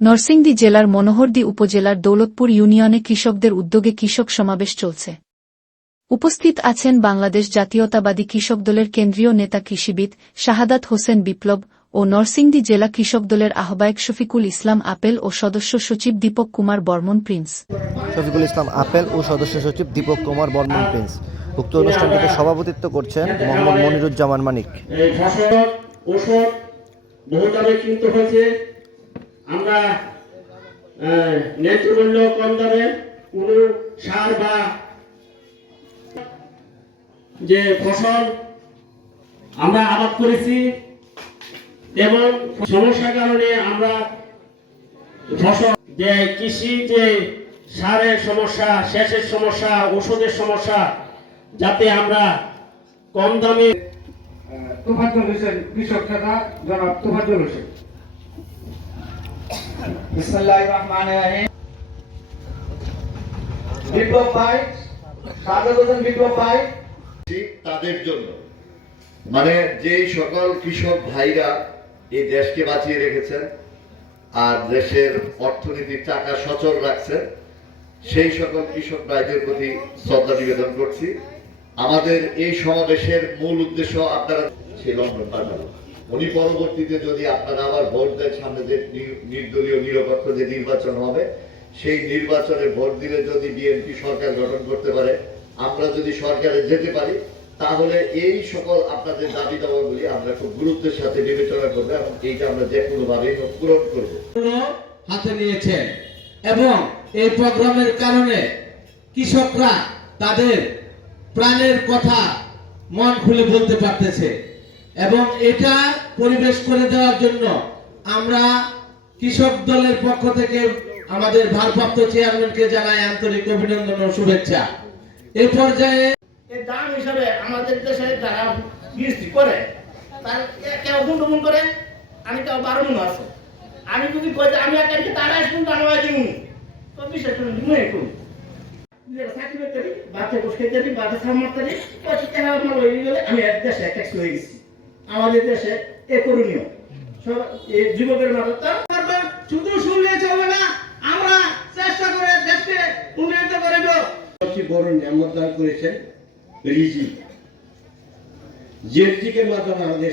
নরসিংদী জেলার মনোহরদী উপজেলার দৌলতপুর ইউনিয়নে কৃষকদের উদ্যোগে কৃষক সমাবেশ চলছে। উপস্থিত আছেন বাংলাদেশ জাতীয়তাবাদী কৃষক দলের কেন্দ্রীয় নেতা কৃষিবিদ শাহাদাত হোসেন বিপ্লব ও নরসিংদী জেলা কৃষক দলের আহ্বায়ক শফিকুল ইসলাম আপেল ও সদস্য সচিব দীপক কুমার বর্মন প্রিন্স। শফিকুল ইসলাম আপেল ও সদস্য সচিব দীপক কুমার বর্মন প্রিন্স। উক্ত অনুষ্ঠানটিতে সভাপতিত্ব করছেন মোহাম্মদ মনিরুজ্জামান মানিক। ফসল ওষুধ বহু দামে কিনতে হয়েছে। আমরা ন্যায্য কম দামে কোনো সার বা যে ফসল আমরা আবাদ করেছি এবং সমস্যার কারণে আমরা ফসল, যে কৃষি যে সারের সমস্যা, সেচের সমস্যা ওষুধের সমস্যা, যাতে আমরা কম দামে তোফাজ্জল হোসেন, কৃষক নেতা জনাব তোফাজ্জল হোসেন। বিসমিল্লাহির রহমানির রহিম বিপ্লব ভাই সাদত হোসেন বিপ্লব ভাই তাদের জন্য। মানে যে সকল কৃষক ভাইরা এই দেশকে বাঁচিয়ে রেখেছেন আর দেশের অর্থনীতির চাকা সচল রাখছেন সেই সকল কৃষক ভাইদের প্রতি শ্রদ্ধা নিবেদন করছি। আমাদের এই সমাবেশের মূল উদ্দেশ্য আপনারা সেই লন্ডন পাঠানো উনি পরবর্তীতে যদি আপনারা আবার ভোট দেন সামনে যে নির্দলীয় নিরপেক্ষ যে নির্বাচন হবে, সেই নির্বাচনে ভোট দিলে যদি বিএনপি সরকার গঠন করতে পারে, আমরা যদি সরকারে যেতে পারি, তাহলে এই সকল আপনাদের দাবি দাওয়াগুলি আমরা খুব গুরুত্বের সাথে বিবেচনা করব এবং এইটা আমরা যে কোনো ভাবেই পূরণ করব। হাতে নিয়েছেন এবং এই প্রোগ্রামের কারণে কৃষকরা তাদের প্রাণের কথা মন খুলে বলতে পারতেছে। এবং এটা পরিবেশ করে দেওয়ার জন্য আমরা কৃষক দলের পক্ষ থেকে আমাদের ভারপ্রাপ্ত চেয়ারম্যানকে জানাই আন্তরিক অভিনন্দন ও শুভেচ্ছা। এই পর্যায়ে দাম হিসাবে আমাদের দেশে যারা বিএসটি করে, তার কেউ করে আমি কেউ বারো মন আমি যদি কই আমি একা কি তারা শুন তো তুমি দিমু একটু। করি বাচ্চা করি বাচ্চা সামার করি আমার হয়ে গেলে আমি এক দেশে এক হয়ে গেছি। আমাদের দেশে এ করণীয়। যুবকের মাঝে শুধু শুনলে চলবে না, আমরা চেষ্টা করে দেশকে উন্নয়ন করে সবচেয়ে বড় নিয়ামত দান করেছেন রিজি। মাধ্যমে আমাদের